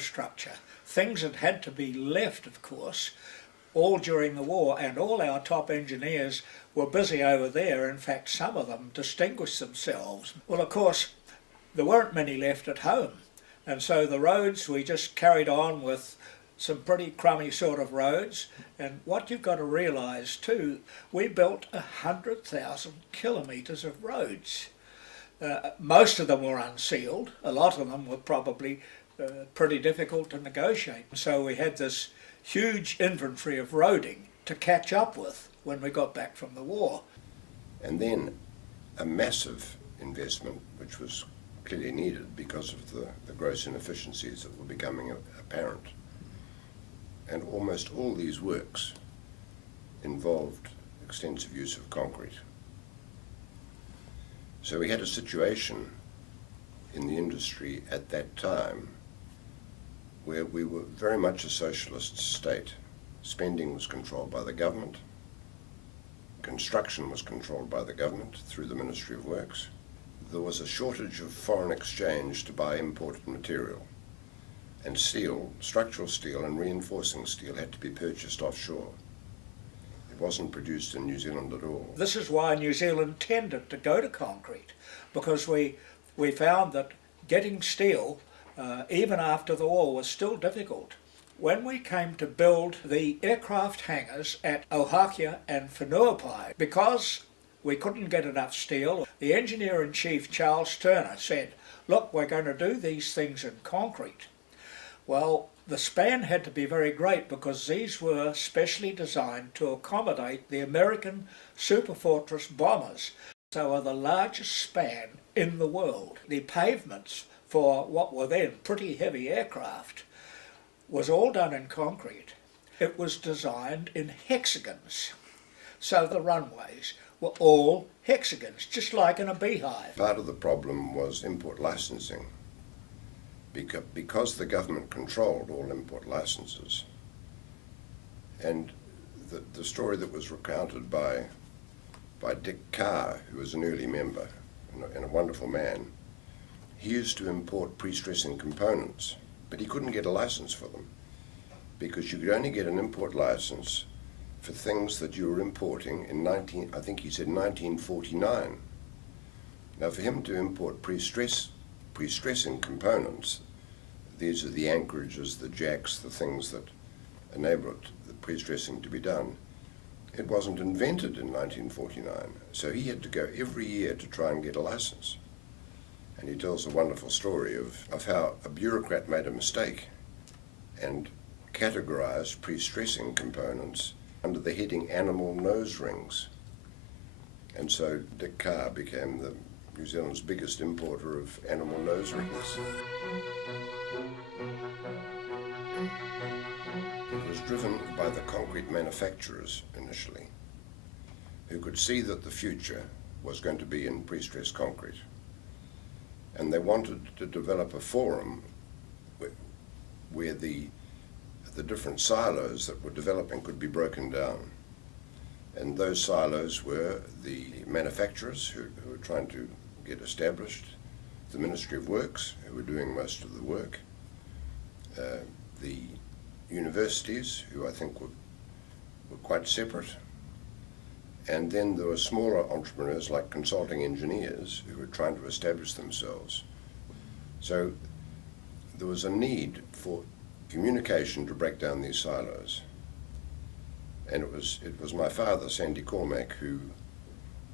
infrastructure, things that had to be left, of course, all during the war, and all our top engineers were busy over there. In fact, some of them distinguished themselves. Well, of course, there weren't many left at home, and so the roads, we just carried on with some pretty crummy sort of roads. And what you've got to realise too, we built 100,000 kilometres of roads. Most of them were unsealed. A lot of them were probably pretty difficult to negotiate. So we had this huge inventory of roading to catch up with when we got back from the war. And then a massive investment, which was clearly needed because of the gross inefficiencies that were becoming apparent. And almost all these works involved extensive use of concrete. So we had a situation in the industry at that time where we were very much a socialist state. Spending was controlled by the government, construction was controlled by the government through the Ministry of Works. There was a shortage of foreign exchange to buy imported material, and steel, structural steel and reinforcing steel, had to be purchased offshore. It wasn't produced in New Zealand at all. This is why New Zealand tended to go to concrete, because we found that getting steel, even after the war, was still difficult. When we came to build the aircraft hangars at Ohakea and Whenuapai, because we couldn't get enough steel, the engineer-in-chief, Charles Turner, said, look, we're going to do these things in concrete. Well, the span had to be very great because these were specially designed to accommodate the American Superfortress bombers. So are the largest span in the world. The pavements for what were then pretty heavy aircraft was all done in concrete. It was designed in hexagons. So the runways were all hexagons, just like in a beehive. Part of the problem was import licensing. Because the government controlled all import licenses, and the story that was recounted by Dick Carr, who was an early member and a wonderful man, he used to import pre-stressing components, but he couldn't get a license for them because you could only get an import license for things that you were importing in 1949. Now, for him to import pre-stressing components, these are the anchorages, the jacks, the things that enable the pre-stressing to be done. It wasn't invented in 1949, so he had to go every year to try and get a license. And he tells a wonderful story of how a bureaucrat made a mistake and categorized pre-stressing components under the heading animal nose rings. And so Dick Carr became New Zealand's biggest importer of animal nose rings. It was driven by the concrete manufacturers initially, who could see that the future was going to be in pre-stressed concrete. And they wanted to develop a forum where the different silos that were developing could be broken down. And those silos were the manufacturers who were trying to get established, the Ministry of Works, who were doing most of the work, the universities, who I think were quite separate, and then there were smaller entrepreneurs like consulting engineers who were trying to establish themselves. So there was a need for communication to break down these silos. And it was my father, Sandy Cormack, who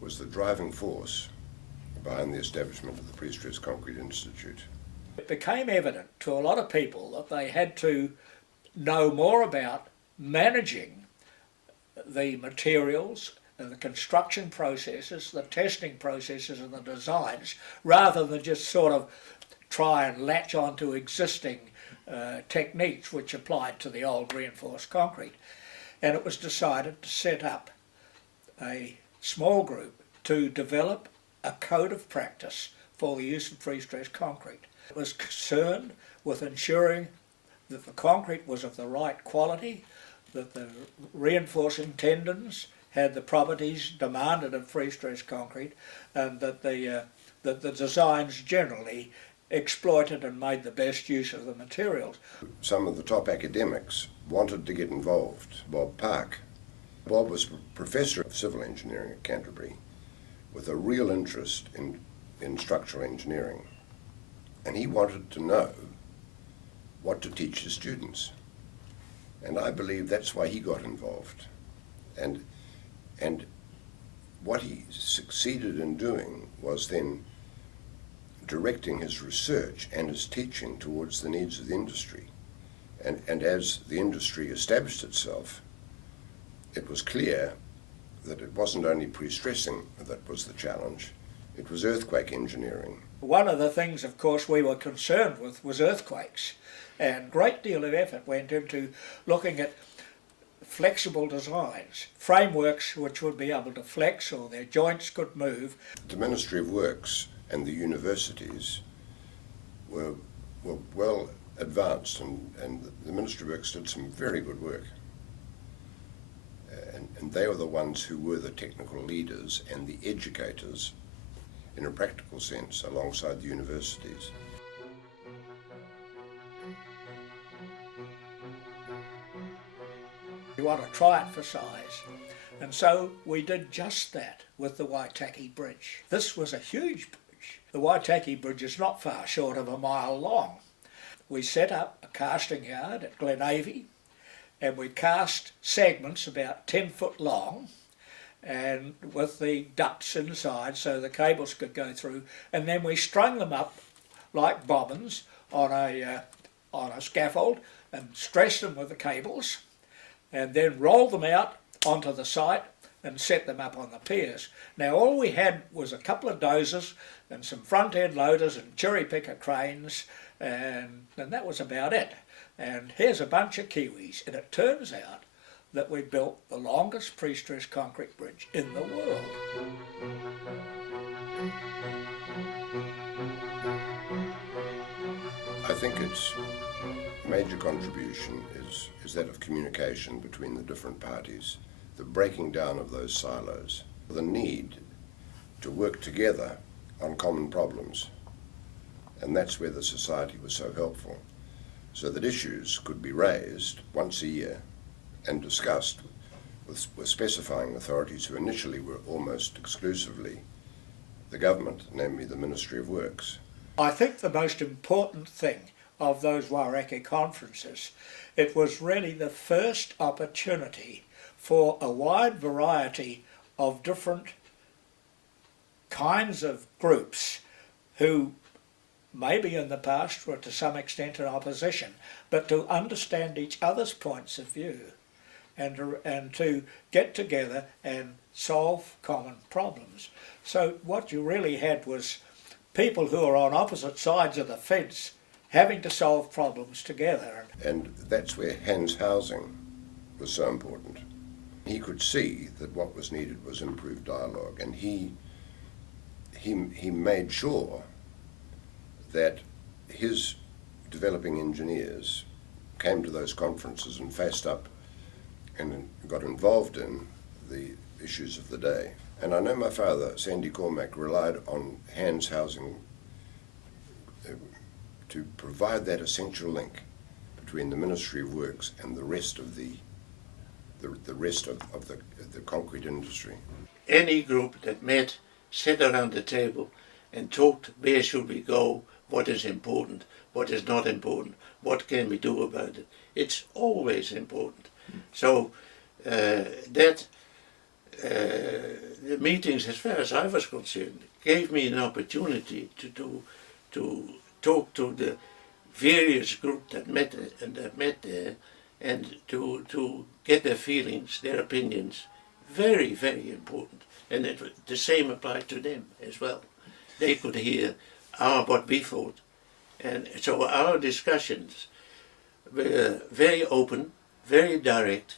was the driving force behind the establishment of the Pre-Stressed Concrete Institute. It became evident to a lot of people that they had to know more about managing the materials and the construction processes, the testing processes and the designs, rather than just sort of try and latch onto existing techniques which applied to the old reinforced concrete. And it was decided to set up a small group to develop a code of practice for the use of pre-stressed concrete. It was concerned with ensuring that the concrete was of the right quality, that the reinforcing tendons had the properties demanded of pre-stressed concrete, and that the designs generally exploited and made the best use of the materials. Some of the top academics wanted to get involved. Bob Park. Bob was Professor of Civil Engineering at Canterbury with a real interest in structural engineering. And he wanted to know what to teach his students. And I believe that's why he got involved. And what he succeeded in doing was then directing his research and his teaching towards the needs of the industry. And as the industry established itself, it was clear that it wasn't only pre-stressing that was the challenge, it was earthquake engineering. One of the things, of course, we were concerned with was earthquakes, and a great deal of effort went into looking at flexible designs, frameworks which would be able to flex or their joints could move. The Ministry of Works and the universities were well advanced, and the Ministry of Works did some very good work. And they were the ones who were the technical leaders and the educators in a practical sense alongside the universities. We want to try it for size. And so we did just that with the Waitaki Bridge. This was a huge bridge. The Waitaki Bridge is not far short of a mile long. We set up a casting yard at Glenavy, and we cast segments about 10 foot long, and with the ducts inside so the cables could go through, and then we strung them up like bobbins on a scaffold and stressed them with the cables, and then rolled them out onto the site and set them up on the piers. Now all we had was a couple of dozers and some front end loaders and cherry picker cranes, and that was about it. And here's a bunch of Kiwis, and it turns out that we built the longest pre-stressed concrete bridge in the world. I think its major contribution is that of communication between the different parties, the breaking down of those silos, the need to work together on common problems. And that's where the society was so helpful, so that issues could be raised once a year and discussed with specifying authorities who initially were almost exclusively the government, namely the Ministry of Works. I think the most important thing of those Wairakei conferences, it was really the first opportunity for a wide variety of different kinds of groups who maybe in the past were to some extent in opposition, but to understand each other's points of view and to get together and solve common problems. So what you really had was people who are on opposite sides of the fence having to solve problems together. And that's where Hans Housing was so important. He could see that what was needed was improved dialogue, and he made sure that his developing engineers came to those conferences and faced up and got involved in the issues of the day. And I know my father, Sandy Cormack, relied on Hans Housing to provide that essential link between the Ministry of Works and the rest of the concrete industry. Any group that met, sat around the table and talked, where should we go, what is important, what is not important, what can we do about it. It's always important. So the meetings, as far as I was concerned, gave me an opportunity to talk to the various groups that met there, and to get their feelings, their opinions. Very, very important. And the same applied to them as well. They could hear what we thought. And so our discussions were very open, very direct,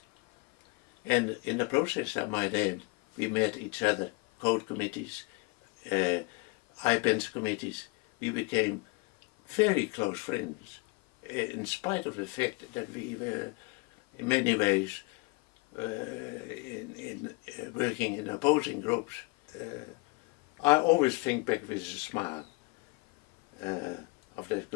and in the process, I might add, we met each other, code committees, IPENS committees. We became very close friends, in spite of the fact that we were, in many ways, working in opposing groups. I always think back with a smile. of that